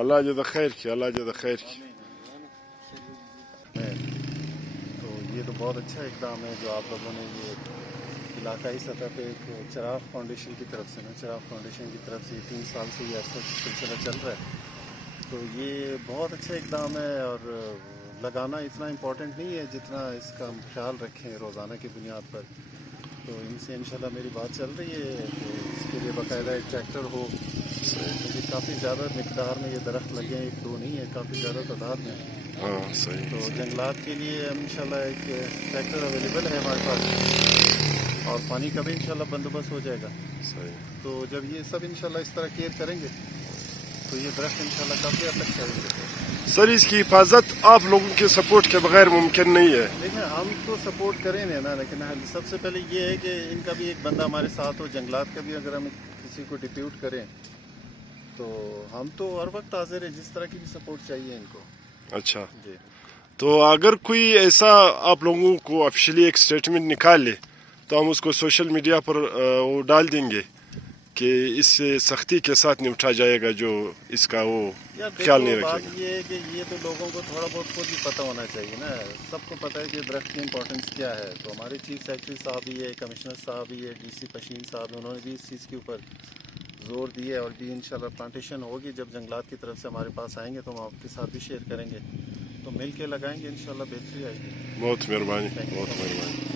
اللہ جزا خیر کی، اللہ جزا خیر کی. تو یہ تو بہت اچھا اقدام ہے جو آپ لوگوں نے یہ علاقائی سطح پہ ایک چراغ فاؤنڈیشن کی طرف سے چراغ فاؤنڈیشن کی طرف سے 3 سال سے یہ عرصہ سلسلہ چل رہا ہے. تو یہ بہت اچھا اقدام ہے اور لگانا اتنا امپورٹنٹ نہیں ہے جتنا اس کا ہم خیال رکھیں روزانہ کی بنیاد پر. تو ان سے انشاءاللہ میری بات چل رہی ہے کہ اس کے لیے باقاعدہ ایک ٹریکٹر ہو، کیونکہ کافی زیادہ مقدار میں یہ درخت لگے ہیں، 1-2 نہیں ہے، کافی زیادہ تعداد میں. ہاں صحیح. تو جنگلات کے لیے ہم انشاءاللہ ایک ٹریکٹر اویلیبل ہے ہمارے پاس، اور پانی کا بھی انشاءاللہ بندوبست ہو جائے گا. صحیح. تو جب یہ سب انشاءاللہ اس طرح کیئر کریں گے تو یہ درخت انشاءاللہ کافی حد تک چلیں گے. سر اس کی حفاظت آپ لوگوں کے سپورٹ کے بغیر ممکن نہیں ہے. دیکھیں ہم تو سپورٹ کریں گے نا، لیکن سب سے پہلے یہ ہے کہ ان کا بھی ایک بندہ ہمارے ساتھ ہو. جنگلات کا بھی اگر ہم کسی کو ڈپیوٹ کریں تو ہم تو ہر وقت حاضر ہیں، جس طرح کی بھی سپورٹ چاہیے ان کو. اچھا، جی تو اگر کوئی ایسا آپ لوگوں کو آفیشلی ایک اسٹیٹمنٹ نکالے تو ہم اس کو سوشل میڈیا پر وہ ڈال دیں گے کہ اس سے سختی کے ساتھ نمٹا جائے گا جو اس کا وہ خیال نہیں رکھے بات گا. یہ ہے کہ یہ تو لوگوں کو تھوڑا بہت خود ہی پتہ ہونا چاہیے نا. سب کو پتہ ہے کہ درخت کی امپورٹنس کیا ہے. تو ہمارے چیف سیکرٹری صاحب بھی ہے، کمشنر صاحب بھی ہے، ڈی سی پشین صاحب، انہوں نے بھی اس چیز کے اوپر زور دی ہے. اور بھی انشاءاللہ پلانٹیشن ہوگی جب جنگلات کی طرف سے ہمارے پاس آئیں گے تو ہم آپ کے ساتھ بھی شیئر کریں گے. تو مل کے لگائیں گے انشاءاللہ بہتری آئے گی. بہت مہربانی، بہت مہربانی.